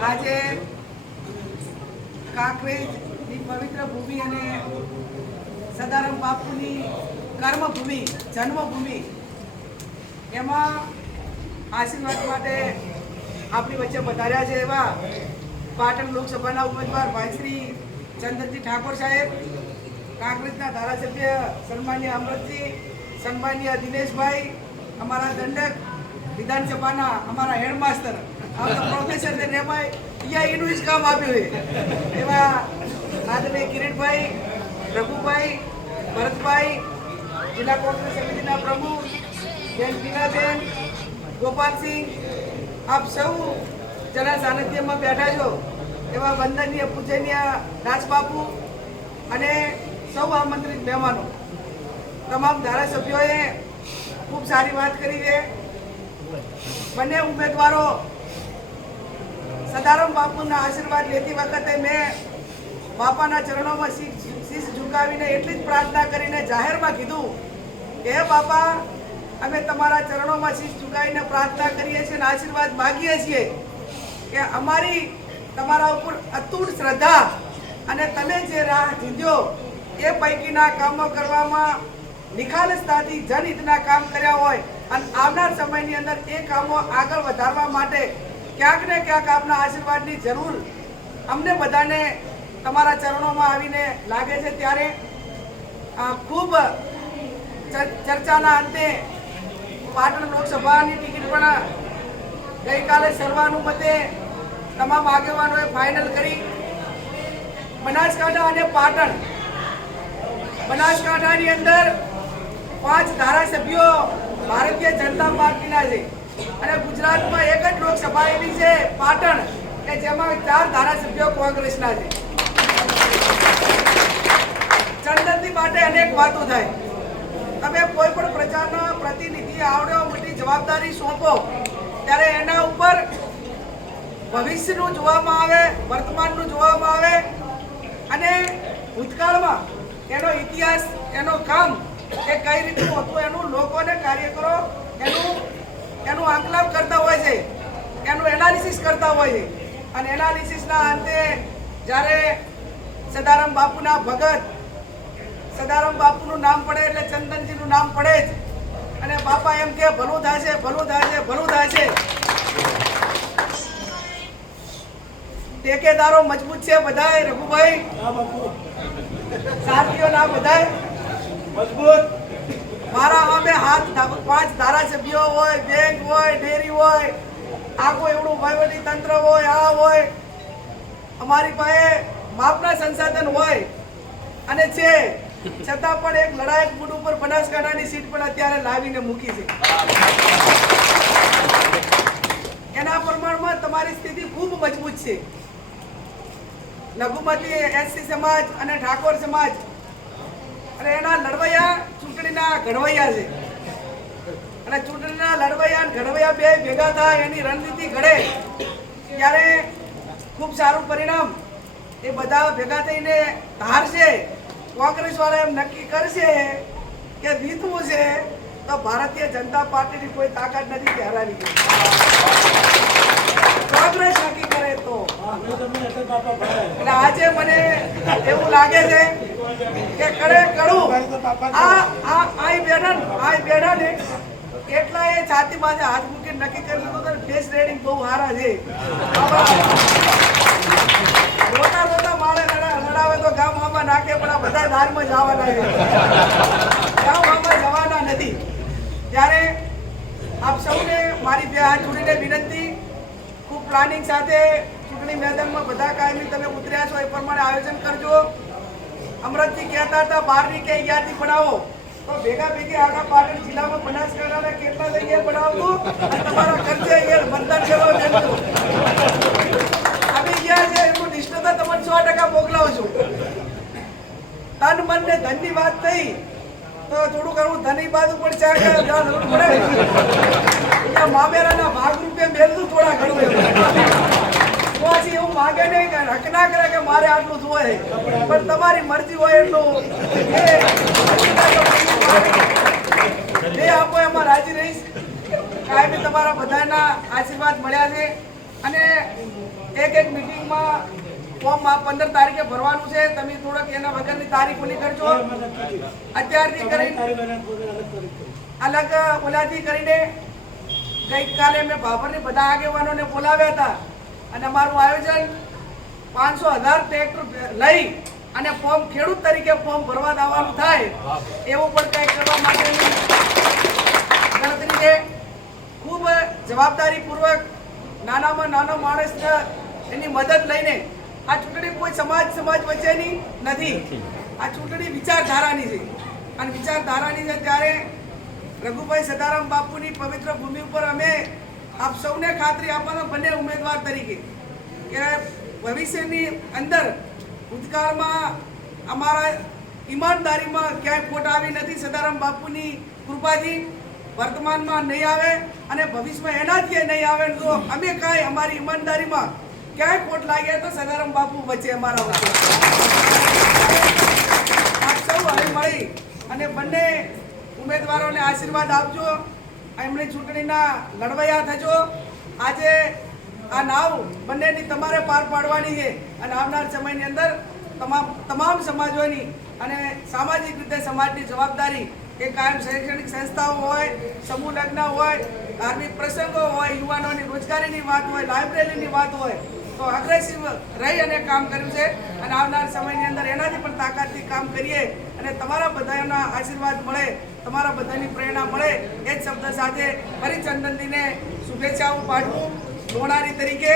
આજે કાંકરેજની પવિત્ર ભૂમિ અને સદારામ બાપુની કર્મભૂમિ જન્મભૂમિ એમાં આશીર્વાદ માટે આપણી વચ્ચે વધાર્યા છે એવા પાટણ લોકસભાના ઉમેદવાર ભાઈ શ્રી ચંદનજી ઠાકોર સાહેબ કાંકરેજના ધારાસભ્ય સન્માન્ય અમૃતજી સન્માન્ય દિનેશભાઈ, અમારા દંડક, વિધાનસભાના અમારા હેડમાસ્ટર આ તો પ્રોફેસર ને રેમાય અહીંયા એનું જ કામ આપ્યું છે. એવા આદરણીય કિરીટભાઈ રઘુભાઈ ભરતભાઈ, જિલ્લા કોંગ્રેસ સમિતિના પ્રમુખ, બેન બીનાબેન ગોપાલસિંહ, આપ સૌ જરા સાનિધ્યમાં બેઠા છો. એવા વંદનીય પૂજનીય દાસબાપુ અને સૌ આમંત્રિત મહેમાનો. તમામ ધારાસભ્યોએ ખૂબ સારી વાત કરી છે. બંને ઉમેદવારો સદારામ બાપુના આશીર્વાદ લેતી વખતે મેં બાપાના ચરણોમાં શીશ ઝુકાવીને એટલી જ પ્રાર્થના કરીને જાહેરમાં કીધું કે, હે બાપા, અમે તમારા ચરણોમાં શીશ ઝુકાવીને પ્રાર્થના કરીએ છીએ અને આશીર્વાદ માગીએ છીએ કે અમારી, તમારા ઉપર અતૂટ શ્રદ્ધા અને તમે જે રાહ જીધ્યો એ પૈકીના કામો કરવામાં નિખાલસતાથી જનહિતના કામ કર્યા હોય અને આવનાર સમયની અંદર એ કામો આગળ વધારવા માટે ક્યાંક ને ક્યાંક આપના આશીર્વાદની જરૂર અમને બધાને તમારા ચરણોમાં આવીને લાગે છે ત્યારે ખૂબ ચર- ચર્ચાના અંતે પાટણ લોકસભાની ટિકિટ પણ ગઈકાલે સર્વાનુમતે તમામ આગેવાનોએ ફાઇનલ કરી. બનાસકાંઠા અને પાટણ. બનાસકાંઠાની અંદર પાંચ ધારાસભ્યો ભારતીય જનતા પાર્ટીના છે. અને ગુજરાતમાં એક જ લોકસભા એવી છે, પાટણ, કે જેમાં ચાર ધારાસભ્યો કોંગ્રેસના છે. ચંદનથી માટે અનેક વાતો થાય. તમે કોઈ પણ પ્રજાના પ્રતિનિધિ આવડો મોટી જવાબદારી સોંપો, ત્યારે એના ઉપર ભવિષ્યનું જોવામાં આવે, વર્તમાનનું જોવામાં આવે, અને ભૂતકાળમાં એનો ઇતિહાસ, એનો કામ એ કઈ રીતનું હતું? એનું લોકોને કાર્યકરો એનું એનું આંકલન કરતા હોય છે. એનું એનાલિસિસ કરતા હોય છે. અને એનાલિસિસના અંતે જ્યારે સદારામ બાપુના ભગત સદારામ બાપુનું નામ પડે એટલે ચંદનજીનું નામ પડે જ. અને બાપા એમ કે ભલું થશે ભલું થશે ભલું થશે ટેકેદારો મજબૂત છે બધાય રઘુભાઈ? સાથીઓ ના બધાય? મજબૂત. મારા અમે હાથ પાંચ ધારાસભ્યો હોય, બેંક હોય, ડેરી હોય, આખું એવડું વહીવટી તંત્ર હોય, આ હોય. અમારી પાસે માપના સંસાધન હોય. અને છે, છતાં પણ એક લડાયક બુટ ઉપર બનાસકાંઠાની સીટ પણ અત્યારે લાવીને મૂકી છે. એના પ્રમાણમાં તમારી સ્થિતિ ખૂબ મજબૂત છે. લઘુમતી એસસી સમાજ અને ઠાકોર સમાજ એના લડવૈયા ચૂંટણીના ઘડવૈયા છે. અને ચૂંટણીના લડવૈયા અને ઘડવૈયા બે ભેગા થાય એની રણનીતિ ઘડે ત્યારે ખૂબ સારું પરિણામ એ બધા ભેગા થઈને ધારશે કોંગ્રેસ વાળા એમ નક્કી કરશે કે જીતવું છે તો ભારતીય જનતા પાર્ટીની કોઈ તાકાત નથી કે હરાવી. કોંગ્રેસ નક્કી કરે તો. એટલે આજે મને એવું લાગે છે કે કડે કડું આ આ આઈ બેડન આઈ બેડન એટલા એ છાતી માથે હાથ મૂકીને નક્કી કરી લીધું કે ફેસ રેડિંગ બહુ સારા છે. રોતા રોતા લડા- લડાવે તો ગામ આમાં નાખે, પણ આ બધા દારમાં જવાના છે. ગામ આમાં જવાના નથી. ત્યારે આપ સૌને મારી બે હાથ જોડીને વિનંતી, ખૂબ પ્લાનિંગ સાથે ચૂંટણી મેદાનમાં બધા કાયમી તમે ઉતર્યા છો, એ પ્રમાણે આયોજન કરજો. અમરતજી કહેતા હતા બારની કે યાદી બનાવો તો ભેગા ભેગી આખા પાટણ જિલ્લામાં બનાસકાંઠાના કેટલા જગ્યાએ બનાવો અને તમારા ખર્ચે અહીંયા બંધન કરવા દેજો અમે ગયા છે એનું નિષ્ઠતા તમને સો ટકા મોકલાવજો. તન મન ને ધનની વાત થઈ, તો થોડું ઘણું ધની બાજુ પણ ચાલે પડે મામેરાના ભાગરૂપે મેળવું થોડા ઘણું. પછી એવું માગે નહીં કે હક ના કરે કે મારે આટલું જોઈએ પણ તમારી મરજી હોય એટલું. જે આપો એમાં રાજી રહીશ. કાયમી તમારા બધાના આશીર્વાદ મળ્યા છે. અને એક એક મિટિંગમાં ફોર્મ પંદર તારીખે ભરવાનું છે. તમે થોડોક એના વગરની તારીખ ઓલી કરજો અત્યારથી કરીને અલગ ઓલાથી કરીને ગઈકાલે મેં ભાભરની બધા આગેવાનોને બોલાવ્યા હતા. અને અમારું આયોજન પાંચસો હજાર ટ્રેક્ટર લઈ અને ફોર્મ ખેડૂત તરીકે ફોર્મ ભરવા દેવાનું થાય એવું પણ કંઈક કરવા માટેની ગણતરી છે. ખૂબ જવાબદારીપૂર્વક નાનામાં નાનો માણસ એની મદદ લઈને આ ચૂંટણી કોઈ સમાજ સમાજ વચ્ચેની નથી. આ ચૂંટણી વિચારધારાની છે. અને વિચારધારાની છે ત્યારે રઘુભાઈ સદારામ બાપુની પવિત્ર ભૂમિ ઉપર અમે આપ સૌને ખાતરી આપવાનો બંને ઉમેદવાર તરીકે કે ભવિષ્યની અંદર ભૂતકાળમાં અમારા ઈમાનદારીમાં ક્યાંય ખોટ આવી નથી. સદારામ બાપુની કૃપાથી વર્તમાનમાં નહીં આવે અને ભવિષ્યમાં એનાથી નહીં આવે તો અમે કાંઈ અમારી ઈમાનદારીમાં ક્યાંય ખોટ લાગ્યા તો સદારામ બાપુ વચ્ચે અમારા આપ સૌ હળી મળી અને બંને ઉમેદવારોને આશીર્વાદ આપજો. એમની ચૂંટણીના લડવૈયા થજો. આજે આ નાવ બંનેની તમારે પાર પાડવાની છે અને આવનાર સમયની અંદર તમામ તમામ સમાજોની અને સામાજિક રીતે સમાજની જવાબદારી એ કાયમ શૈક્ષણિક સંસ્થાઓ હોય, સમૂહ લગ્ન હોય, ધાર્મિક પ્રસંગો હોય, યુવાનોની રોજગારીની વાત હોય લાઇબ્રેરીની વાત હોય તો અગ્રેસિવ રહી અને કામ કર્યું છે. અને આવનાર સમયની અંદર એનાથી પણ તાકાતથી કામ કરીએ અને તમારા બધાના આશીર્વાદ મળે, તમારા બધાની પ્રેરણા મળે, એ જ શબ્દ સાથે હરિચંદનજીને શુભેચ્છાઓ પાઠવું. લોણારી તરીકે